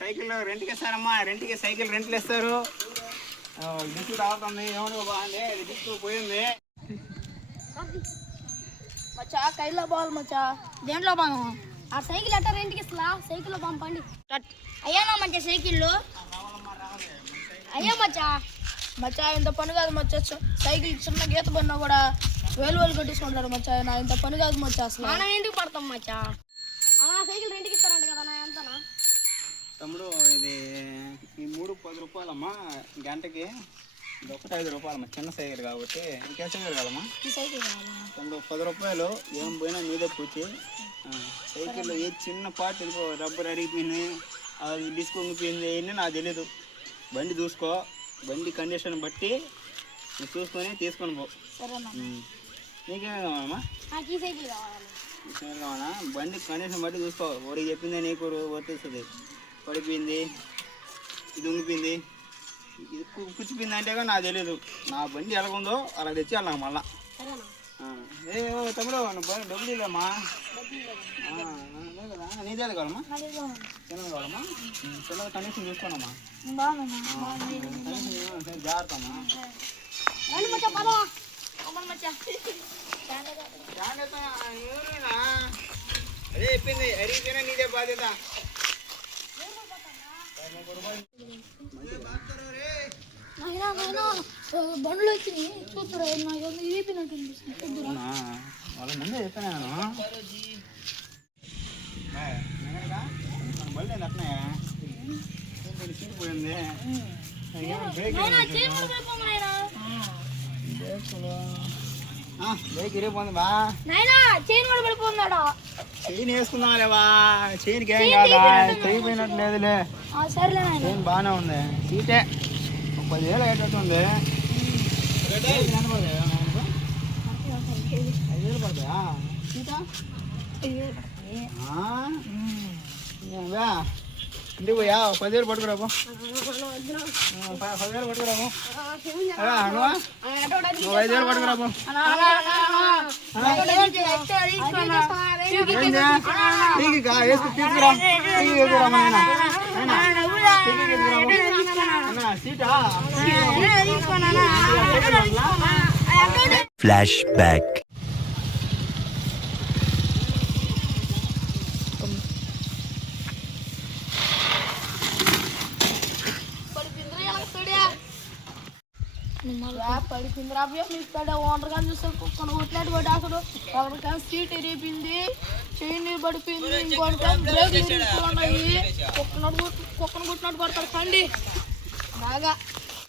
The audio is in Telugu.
సైకిల్ రెంట్కి ఇస్తారమ్మా, రెంట్కి సైకిల్ రెంట్లు ఇస్తారు. డిస్కు రావుతుంది, ఏమన్నా బాగుంది, డిస్కు పోయింది. మచ్చా కైలో బాల్ మచ్చా, దేంట్లో బాగా ఆ సైకిల్ ఎట్ట రెంట్కి ఇస్తా, సైకిల్లో పంపండి. అయ్యానా మంచి సైకిళ్ళు అయ్యా మచ్చా. మచ్చా ఇంత పని కాదు మచ్చా, సైకిల్ చిన్న గీత పడినా కూడా వేలు కట్టించుకుంటారు మచ్చా. నా ఇంత పని కాదు మచ్చా, అసలు మనం ఎందుకు పడతాం మచ్చా. అలా సైకిల్ రెంట్కి ఇస్తారంట కదా, నా ఎంతనా తమ్ముడు? ఇది ఈ 3 10 రూపాయలమ్మా గంటకి, ఇది ఒకటి 5 రూపాయలమ్మా, చిన్న సైకిల్ కాబట్టి. ఇంకేం సైకిల్ కాదమ్మా? ఈ సైకిల్ తమ్ముడు 10 రూపాయలు, ఏం పోయినా మీదే కూర్చి. సైకిల్లో ఏ చిన్న పార్ట్ ఇదిగో రబ్బర్ అరిగిపోయింది, అది డిస్క్ ఉంగిపోయింది, అవన్నీ నాకు తెలీదు. బండి చూసుకో, బండి కండిషన్ బట్టి నువ్వు చూసుకొని తీసుకొని పో. నీకేం కావాలమ్మా? ఈ సైకిల్ కావాలి. సైకిల్ కావాలా? బండి కండిషన్ బట్టి చూసుకో. ఓడికి చెప్పిందే నీకు వర్తిస్తుంది. పడిపోయింది, ఇది ఉంగిపోయింది, ఇది కూర్చిపోయింది అంటే కానీ నాకు తెలీదు. నా బండి ఎలాగుందో అలా తెచ్చేయాలి నాకు మళ్ళా. ఏ తమ్ముడు నువ్వు డబ్బులు ఇవ్వమ్మా. కదా నీదే కావాలమ్మా? చిన్నది కావాలమ్మా? చిన్నది కనీసం చూసుకోనమ్మా, జాగ్రత్త అమ్మా. అదే చెప్పింది, అరిగితేనే నీదే బాధ్యత. బండ్లు వచ్చి చూస్తురా, ఇరిగిపోయినట్టు వాళ్ళ ముందే చెప్పాను బళ్ళు అట్నే సీట్ పోయింది. బ్రేక్ ఇరిగిపోయింది బా. చైన్ కూడా పడిపోతున్నాడా? చైన్ వేసుకుందాం లేవా, చైన్కి ఏం కాదా, చెయ్యి పోయినట్టు లేదులే. చైన్ బాగానే ఉంది, సీటే 10,000 అయ్యేటట్టుంది. 5,000 పడతాయా సీటా? ఇంటికి పోయా 10,000 పట్టుకురాబు, 10,000 పట్టుకురాబు. నువ్వు 5,000 పట్టుకురాబు. Flashback. పడిపోయింది ఓనర్ కానీ చూస్తాడు, కుక్కను కొట్టినట్టు కొట్టేస్తాడు. ఒకరికైనా సీట్ ఇరిగిపోయింది, చైన్ పడిపోయింది, ఇంకోటికైనా బ్రేక్ ఇరిగిపోయి ఉన్నాయి. కుక్కను కొట్టినట్టు కొడతాడు కండి బాగా.